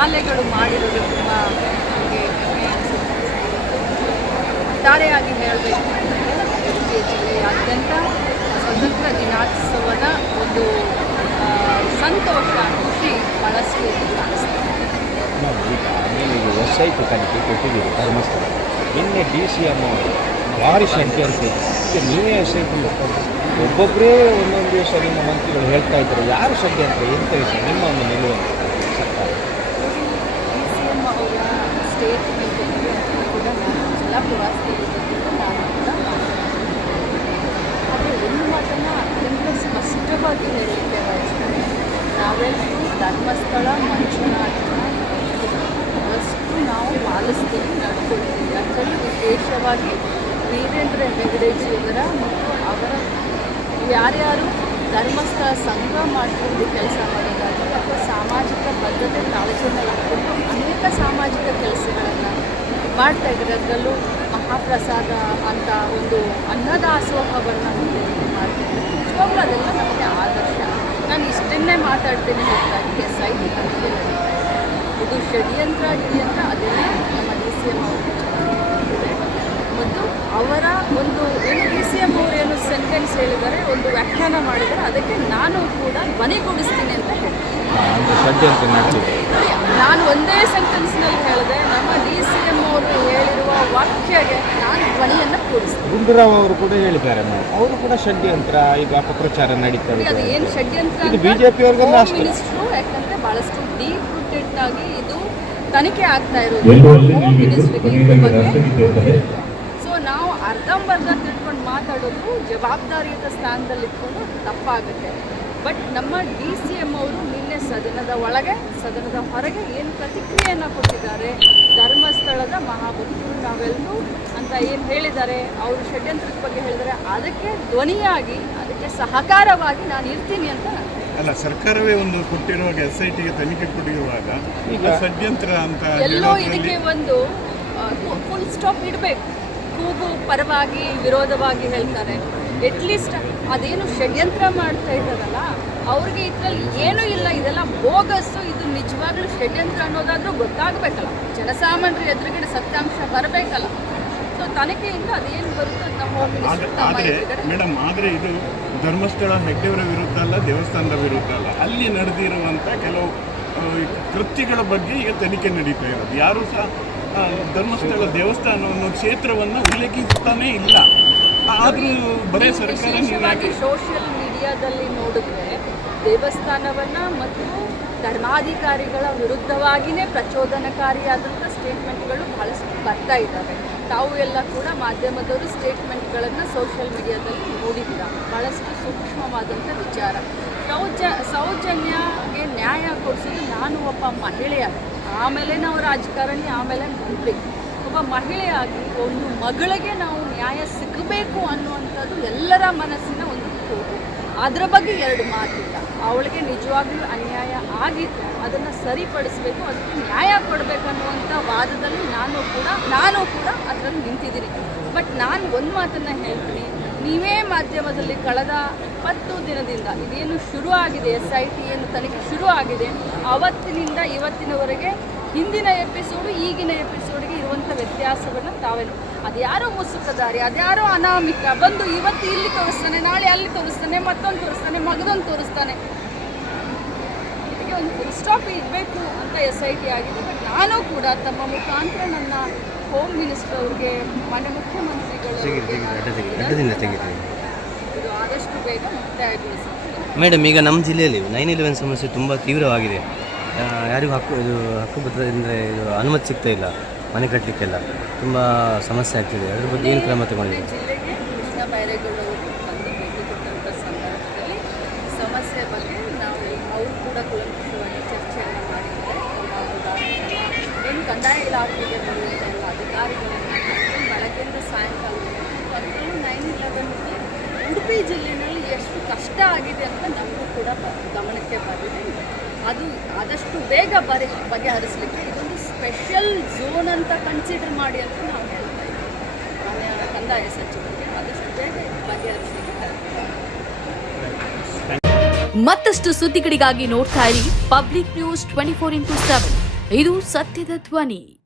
ಶಾಲೆಗಳು ಮಾಡಿರೋದು ತುಂಬ ನಮಗೆ ಹೆಮ್ಮೆ ಅನಿಸುತ್ತೆ. ಒಟ್ಟಾರೆಯಾಗಿ ಹೇಳಬೇಕು ಉಡುಪಿ ಜಿಲ್ಲೆಯಾದ್ಯಂತ ಸ್ವತಂತ್ರ ದಿನಾಚೋತ್ಸವದ ಒಂದು ಸಂತೋಷ ಖುಷಿ ಭಾಳಷ್ಟು ಕಾಣಿಸ್ತದೆ. ಈಗ SIT ತನಿಖೆ ಕೊಟ್ಟಿದ್ದೀರಿ ಧರ್ಮಸ್ಥಳ. ನಿನ್ನೆ DCM ಭಾರಿ ಸಂಖ್ಯೆ ಅಂತ ನೀವೇ SIT ಒಬ್ಬೊಬ್ಬರೇ ಒಂದೊಂದು ದಿವಸ ನಿಮ್ಮ ಮಂತ್ರಿಗಳು ಹೇಳ್ತಾ ಇದ್ದಾರೆ. ಯಾರು ಸಂಖ್ಯೆ ಅಂತ ಎಂತ ವಿಷಯ ನಿಮ್ಮ ಒಂದು ನಿಲುವು ಸರ್ಕಾರ? DCM ಅವರ ಸ್ಟೇಟ್ ಮೀಟಿಂಗ್ಗೆ ಕೂಡ ನಾನು ಜಲ ಪ್ರವಾಸಿ ನಾನು ಕೂಡ ಆದರೆ ಒಂದು ಮಾತನ್ನು ಅತ್ಯಂತ ಸ್ಪಷ್ಟವಾಗಿ ಹೇಳಲಿಕ್ಕೆ ಬಯಸ್ತೇನೆ. ನಾವೆಲ್ಲರೂ ಧರ್ಮಸ್ಥಳ ಮಂಜುನಾಥನ ಬಹಳಷ್ಟು ನಾವು ಪಾಲಿಸ್ತೀವಿ, ನಡ್ಕೊಳ್ತೀವಿ. ಅದರಲ್ಲೂ ವಿಶೇಷವಾಗಿ ವೀರೇಂದ್ರ ಹೆಗಡೆಜಿಯವರ ಮತ್ತು ಅವರ ಯಾರ್ಯಾರು ಧರ್ಮಸ್ಥಳ ಸಂಘ ಮಾಡಿಕೊಂಡು ಕೆಲಸ ಮಾಡೋದಾಗಲಿ ಅಥವಾ ಸಾಮಾಜಿಕ ಬದ್ಧತೆ ಕಾಳಜಿಯನ್ನು ಇಟ್ಕೊಂಡು ಅನೇಕ ಸಾಮಾಜಿಕ ಕೆಲಸಗಳನ್ನು ಮಾಡ್ತಾ ಇದ್ದಾರೆ. ಅದರಲ್ಲೂ ಮಹಾಪ್ರಸಾದ ಅಂತ ಒಂದು ಅನ್ನದಾಸೋಹವನ್ನು ಮಾಡ್ತಿದ್ದಾರೆ. ನಿಜವಾಗ್ಲೂ ಅದೆಲ್ಲ ನಮಗೆ ಆದರ್ಶ. ನಾನು ಇಷ್ಟನ್ನೇ ಮಾತಾಡ್ತೀನಿ ಹೊರತಾಗಿ SIT ತನಿಖೆ ನಡೀತಾ ಇದೆ. ಇದು ಷಡ್ಯಂತ್ರ ಅದೆಲ್ಲ ನಮ್ಮ DCM ಅವರಿಗೆ ಚೆನ್ನಾಗಿದೆ. ಮತ್ತು ಅವರ ಒಂದು ಏನು DCM ಅವರು ಏನು ಸೆಂಟೆನ್ಸ್ ಹೇಳಿದ್ದಾರೆ, ಒಂದು ವ್ಯಾಖ್ಯಾನ ಮಾಡಿದ್ದಾರೆ, ಅದಕ್ಕೆ ನಾನು ಕೂಡ ಧ್ವನಿಗೂಡಿಸ್ತೀನಿ ಅಂತ ಹೇಳ್ತೀನಿ. ನಾನು ಒಂದೇ ಸೆಂಟೆನ್ಸ್ನಲ್ಲಿ ಹೇಳಿದೆ, ನಮ್ಮ DCM ಅವರು ಹೇಳಿರುವ ವಾಕ್ಯಗೆ ನಾನು ಧ್ವನಿಯನ್ನು ಕೂಡಿಸ್ತೀನಿ. ಗುಂಡೂರಾವ್ ಅವರು ಕೂಡ ಹೇಳಿದ್ದಾರೆ, ಅವರು ಕೂಡ ಷಡ್ಯಂತ್ರ ಈಗ ಅಪಪ್ರಚಾರ ನಡೀತಾರೆ. ಅದು ಏನು ಷಡ್ಯಂತ್ರ ಇದು BJP ಅವ್ರಿಗೆಲ್ಲ ಅಷ್ಟೇ. ಮಿನಿಸ್ಟ್ರು ಯಾಕಂದರೆ ಭಾಳಷ್ಟು ಡೀಪ್ ರೂಟೆಡ್ ಆಗಿ ಇದು ತನಿಖೆ ಆಗ್ತಾ ಇರೋದು. ಸೊ ನಾವು ಅರ್ಧಂಬರ್ಧ ತಿಳ್ಕೊಂಡು ಮಾತಾಡೋದು ಜವಾಬ್ದಾರಿಯುತ ಸ್ಥಾನದಲ್ಲಿ ಇಟ್ಕೊಂಡು ತಪ್ಪಾಗುತ್ತೆ. ಬಟ್ ನಮ್ಮ DCM ಅವರು ನಿನ್ನೆ ಸದನದ ಒಳಗೆ ಸದನದ ಹೊರಗೆ ಏನು ಪ್ರತಿಕ್ರಿಯೆಯನ್ನು ಕೊಟ್ಟಿದ್ದಾರೆ, ಧರ್ಮಸ್ಥಳದ ಮಹಾಭಕ್ತರು ನಾವೆಲ್ಲರೂ ಅಂತ ಏನು ಹೇಳಿದ್ದಾರೆ, ಅವರು ಷಡ್ಯಂತ್ರದ ಬಗ್ಗೆ ಹೇಳಿದ್ದಾರೆ, ಅದಕ್ಕೆ ಧ್ವನಿಯಾಗಿ ಅದಕ್ಕೆ ಸಹಕಾರವಾಗಿ ನಾನು ಇರ್ತೀನಿ ಅಂತ. ಅಲ್ಲ, ಸರ್ಕಾರವೇ ಒಂದು ಕೊಟ್ಟಿರುವಾಗ SITಗೆ ತನಿಖೆ ಕೊಟ್ಟಿರುವಾಗ ಈಗ ಷಡ್ಯಂತ್ರ ಅಂತ ಎಲ್ಲೋ ಇದಕ್ಕೆ ಒಂದು ಫುಲ್ ಸ್ಟಾಪ್ ಇಡಬೇಕು. ಕೂಗು ಪರವಾಗಿ ವಿರೋಧವಾಗಿ ಹೇಳ್ತಾರೆ. ಎಟ್ಲೀಸ್ಟ್ ಅದೇನು ಷಡ್ಯಂತ್ರ ಮಾಡ್ತಾ ಇದ್ದಾರಲ್ಲ ಅವ್ರಿಗೆ ಇದರಲ್ಲಿ ಏನೂ ಇಲ್ಲ, ಇದೆಲ್ಲ ಬೋಗಸ್ಸು, ಇದು ನಿಜವಾಗ್ಲೂ ಷಡ್ಯಂತ್ರ ಅನ್ನೋದಾದರೂ ಗೊತ್ತಾಗಬೇಕಲ್ಲ, ಜನಸಾಮಾನ್ಯರ ಎದುರುಗಡೆ ಸತ್ಯಾಂಶ ಬರಬೇಕಲ್ಲ. ಸೊ ತನಿಖೆಯಿಂದ ಅದೇನು ಬರುತ್ತೆ ಮೇಡಮ್. ಆದರೆ ಇದು ಧರ್ಮಸ್ಥಳ ಹೆಗ್ಡೆಯವರ ವಿರುದ್ಧ ಅಲ್ಲ, ದೇವಸ್ಥಾನದ ವಿರುದ್ಧ ಅಲ್ಲ, ಅಲ್ಲಿ ನಡೆದಿರುವಂಥ ಕೆಲವು ಕೃತ್ಯಗಳ ಬಗ್ಗೆ ಈಗ ತನಿಖೆ ನಡೀತಾ ಇರೋದು. ಯಾರೂ ಸಹ ಧರ್ಮಸ್ಥಳ ದೇವಸ್ಥಾನವನ್ನು ಕ್ಷೇತ್ರವನ್ನು ಉಲ್ಲೇಖಿಸ್ತಾನೇ ಇಲ್ಲ. ಆದರೂ ಬರೇ ಸರ್ಕಾರ ಸೋಷಿಯಲ್ ಮೀಡಿಯಾದಲ್ಲಿ ನೋಡಿದ್ರೆ ದೇವಸ್ಥಾನವನ್ನು ಮತ್ತು ಧರ್ಮಾಧಿಕಾರಿಗಳ ವಿರುದ್ಧವಾಗಿಯೇ ಪ್ರಚೋದನಕಾರಿಯಾದಂಥ ಸ್ಟೇಟ್ಮೆಂಟ್ಗಳು ಬಹಳಷ್ಟು ಬರ್ತಾ ಇದ್ದಾವೆ. ತಾವು ಎಲ್ಲ ಕೂಡ ಮಾಧ್ಯಮದವರು ಸ್ಟೇಟ್ಮೆಂಟ್ಗಳನ್ನು ಸೋಷಿಯಲ್ ಮೀಡಿಯಾದಲ್ಲಿ ನೋಡಿದ್ದೀರ. ಭಾಳಷ್ಟು ಸೂಕ್ಷ್ಮವಾದಂಥ ವಿಚಾರ. ಸೌಜನ್ಯಗೆ ನ್ಯಾಯ ಕೊಡಿಸೋದು ನಾನು ಒಬ್ಬ ಮಹಿಳೆಯಾಗಿ, ಆಮೇಲೆ ನಾವು ರಾಜಕಾರಣಿ, ಆಮೇಲೆ ಮಂತ್ರಿ, ಒಬ್ಬ ಮಹಿಳೆಯಾಗಿ ಒಂದು ಮಗಳಿಗೆ ನಾವು ನ್ಯಾಯ ಸಿಗಬೇಕು ಅನ್ನುವಂಥದ್ದು ಎಲ್ಲರ ಮನಸ್ಸಿನ ಒಂದು ಕೂಗು. ಅದರ ಬಗ್ಗೆ ಎರಡು ಮಾತಿಲ್ಲ. ಅವಳಿಗೆ ನಿಜವಾಗ್ಲೂ ಅನ್ಯಾಯ ಆಗಿತ್ತು, ಅದನ್ನು ಸರಿಪಡಿಸಬೇಕು, ಅದಕ್ಕೆ ನ್ಯಾಯ ಕೊಡಬೇಕನ್ನುವಂಥ ವಾದದಲ್ಲಿ ನಾನು ಕೂಡ ಅದರಲ್ಲಿ ನಿಂತಿದ್ದೀನಿ. ಬಟ್ ನಾನು ಒಂದು ಮಾತನ್ನು ಹೇಳ್ತೀನಿ, ನೀವೇ ಮಾಧ್ಯಮದಲ್ಲಿ ಕಳೆದ 10 ದಿನದಿಂದ ಇದೇನು ಶುರು ಆಗಿದೆ, SIT ಏನು ತನಿಖೆ ಶುರು ಆಗಿದೆ, ಅವತ್ತಿನಿಂದ ಇವತ್ತಿನವರೆಗೆ ಹಿಂದಿನ ಎಪಿಸೋಡು ಈಗಿನ ಎಪಿಸೋಡ್ಗೆ ಇರುವಂಥ ವ್ಯತ್ಯಾಸವನ್ನು ತಾವೇನು, ಅದ್ಯಾರೋ ಮುಸುಕದಾರಿ, ಅದ್ಯಾರೋ ಅನಾಮಿಕ ಬಂದು ಇವತ್ತು ಇಲ್ಲಿ ತೋರಿಸ್ತಾನೆ, ನಾಳೆ ಅಲ್ಲಿ ತೋರಿಸ್ತಾನೆ, ಮತ್ತೊಂದು ತೋರಿಸ್ತಾನೆ, ಮಗದೊಂದು ತೋರಿಸ್ತಾನೆ. ಇದಕ್ಕೆ ಒಂದು ಫುಲ್ ಸ್ಟಾಪ್ ಇರಬೇಕು ಅಂತ SIT ಆಗಿದೆ. ಬಟ್ ನಾನು ಕೂಡ ತಮ್ಮ ಮುಖಾಂತರ ನನ್ನ ಹೋಮ್ ಮಿನಿಸ್ಟರ್ ಅವ್ರಿಗೆ, ಮಾನ್ಯ ಮುಖ್ಯಮಂತ್ರಿಗಳು ಇದು ಆದಷ್ಟು ಬೇಗ ಮುಕ್ತಾಯಗೊಳಿಸುತ್ತೆ. ಮೇಡಮ್, ಈಗ ನಮ್ಮ ಜಿಲ್ಲೆಯಲ್ಲಿ 9/11 ಸಮಸ್ಯೆ ತುಂಬ ತೀವ್ರವಾಗಿದೆ. ಯಾರಿಗೂ ಹಕ್ಕುಬದ್ಧದಿಂದ ಇದು ಅನುಮತಿ ಸಿಗ್ತಾ ಇಲ್ಲ, ಮನೆ ಕಟ್ಟಲಿಕ್ಕೆಲ್ಲ ತುಂಬ ಸಮಸ್ಯೆ ಆಗ್ತಿದೆ. ಅದ್ರ ಬಗ್ಗೆ ಏನು ಕ್ರಮ ತಗೊಂಡಿದೆ? ಜಿಲ್ಲೆಗೆ ಕೃಷ್ಣ ಬೈರೇಗೌಡರು ಬಂದು ಭೇಟಿ ಕೊಟ್ಟಂಥ ಸಂದರ್ಭದಲ್ಲಿ ಸಮಸ್ಯೆ ಬಗ್ಗೆ ಅವರು ಕೂಡ ಕೂಲಂಕಷವಾಗಿ ಚರ್ಚೆಯನ್ನು ಮಾಡಿದ್ದಾರೆ. ಏನು ಕಂದಾಯ ಇಲಾಖೆಗೆ ಬರುವಂಥ ಎಲ್ಲ ಅಧಿಕಾರಿಗಳನ್ನು ಬೆಳಗ್ಗೆಯಿಂದ ಸಾಯಂಕಾಲದವರೆಗೂ 9/11ಗೆ ಉಡುಪಿ ಜಿಲ್ಲೆಯಲ್ಲಿ ಎಷ್ಟು ಕಷ್ಟ ಆಗಿದೆ ಅಂತ ನಮಗೂ ಕೂಡ ಗಮನಕ್ಕೆ ಬಂದಿದೆ. ಅದು ಆದಷ್ಟು ಬೇಗ ಬಗೆಹರಿಸಲಿಕ್ಕೆ ಇದೊಂದು ಸ್ಪೆಷಲ್ ಝೋನ್ ಅಂತ ಕನ್ಸಿಡರ್ ಮಾಡಿ ಅಂತ ನಾವು ಹೇಳ್ತಾ ಇದ್ದೀವಿ. ಮಾನ್ಯ ಕಂದಾಯ ಸಚಿವರಿಗೆ ಆದಷ್ಟು ಬೇಗ ಬಗೆಹರಿಸಲಿಕ್ಕೆ. ಮತ್ತಷ್ಟು ಸುದ್ದಿಗಳಿಗಾಗಿ ನೋಡ್ತಾ ಇರಿ ಪಬ್ಲಿಕ್ ನ್ಯೂಸ್ 24x7. ಇದು ಸತ್ಯದ ಧ್ವನಿ.